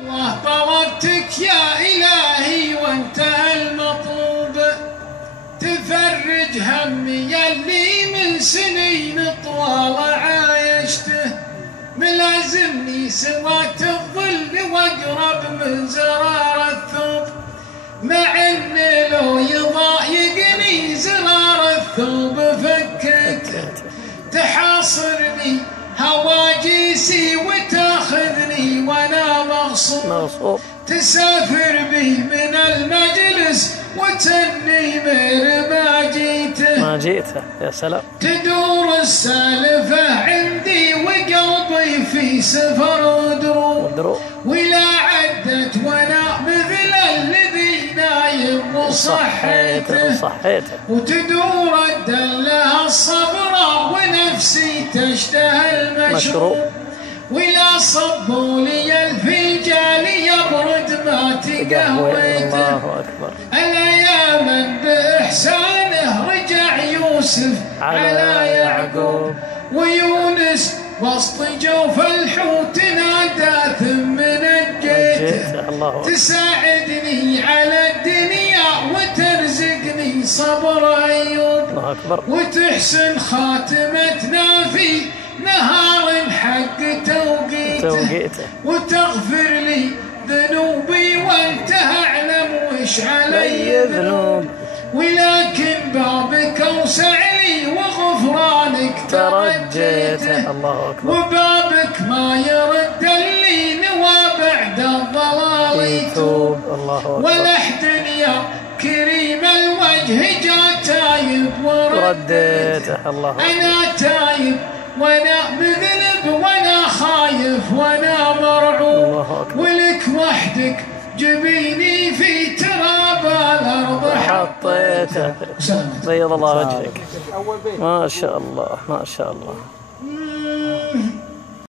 الله طلبتك يا إلهي وانتهى المطلوب، تفرج همي يلي من سنين طوال عايشته، ملازمني سوات الظل واقرب من زرار الثوب، مع ان لو يضايقني زرار الثوب فكيته، تحاصرني هواجيسي وتاخذني وانا مغصوب، تسافر بي من المجلس وتني مر ما جيته يا سلام، تدور السالفة عندي وقلبي في سفر ودروب، ولا عدت وانا مثل الذي نايم وصحيته، وتدور الدلة الصفراء ونفسي تشتهي المشروب، ولا صبوا لي الفنجان يبرد ما تقهويته. الله أكبر. الأيام بإحسانه رجع يوسف على يعقوب، ويونس وسط جوف الحوت نادى ثم نجيته، تساعدني على الدنيا وترزقني صبر أيوب، الله أكبر. وتحسن خاتمتنا في نهار حق توقيته، وتغفر لي ذنوبي وانت اعلم وش علي ذنوب، ولكن بابك اوسع لي وغفرانك ترجيته، الله اكبر. وبابك ما يرد اللي نوى بعد الضلال يتوب، الله اكبر. ولحد يا كريم الوجه جا تايب ورديته، الله اكبر. انا تايب وانا مذنب وانا خايف وانا مرعوب، ولك وحدك جبيني في تراب الارض حطيته. بيض الله وجهك. ما شاء الله ما شاء الله.